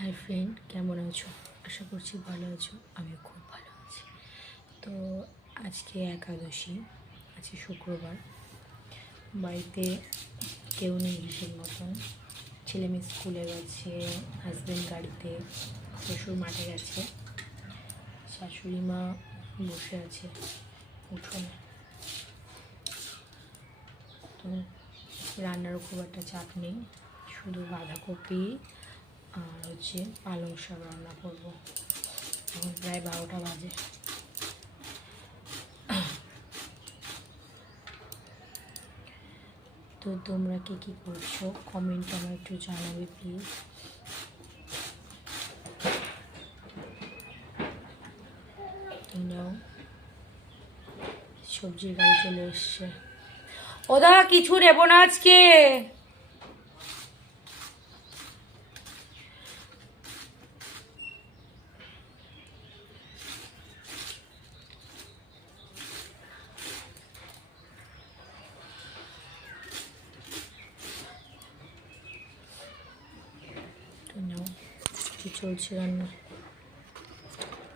Hi friend, কেমন আছো? আশা করছি ভালো আছো। আমি খুব ভালো আছি। তো আজকে একাদশী, আজকে শুক্রবার। বাড়িতে কেউ নেই বিশেষ মতন। ছেলে মেয়ে স্কুলে গেছে, হাজব্যান্ড গাড়িতে, শ্বশুর মাঠে গেছে, শাশুড়ি মা বসে আছে উঠোনে। তো রান্নারও খুব একটা চাপ নেই, শুধু বাঁধাকপি আর পালং শাক রান্না করবো। এখন প্রায় 12টা বাজে। তো তোমরা কে কী করছো কমেন্ট আমার একটু জানাবে প্লিজ। নাও, সবজির গাড়ি চলে এসছে। ওদা কিছু নেবো না আজকে। কি চলছে রান্না?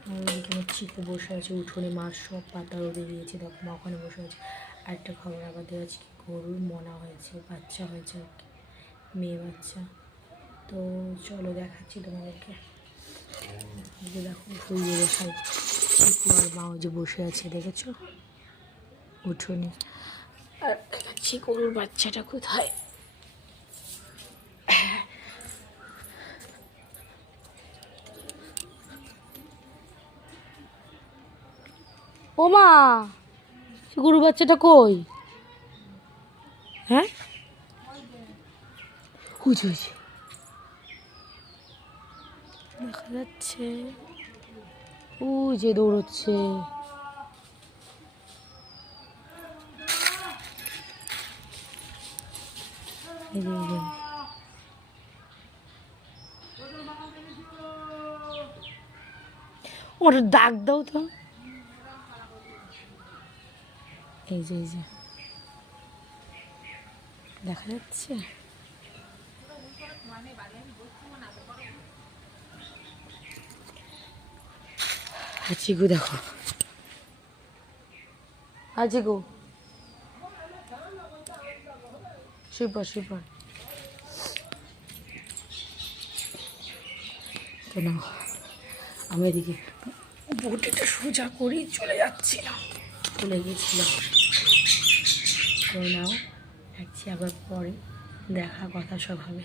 আর ওদিকে আমার চিকু বসে আছে উঠোনে, মাছ সব পাতা রোদে দিয়েছে, দেখো মা ওখানে বসে আছে। আরেকটা খবর আমাদের আজকে গরুর মনা হয়েছে, বাচ্চা হয়েছে আর কি, মেয়ে বাচ্চা। তো চলো দেখাচ্ছি তোমাদেরকে। দেখো ফুলিয়ে বসাই চিকু আর মা যে বসে আছে, দেখেছো উঠোনে। আর দেখাচ্ছি গরুর বাচ্চাটা কোথায়। ও মা, গরুর বাচ্চাটা কই? হ্যাঁ, দেখা যাচ্ছে, ও যে দৌড়চ্ছে। ওটা ডাক দাও তো। এই যে দেখা যাচ্ছে। চিকু দেখো, চিকু সুপার তো না, আমি এদিকে বটিটা সোজা করি চলে যাচ্ছিলাম, চলে গেছিলাম। তো নাও, দেখছি আবার পরে দেখা কথা সব হবে।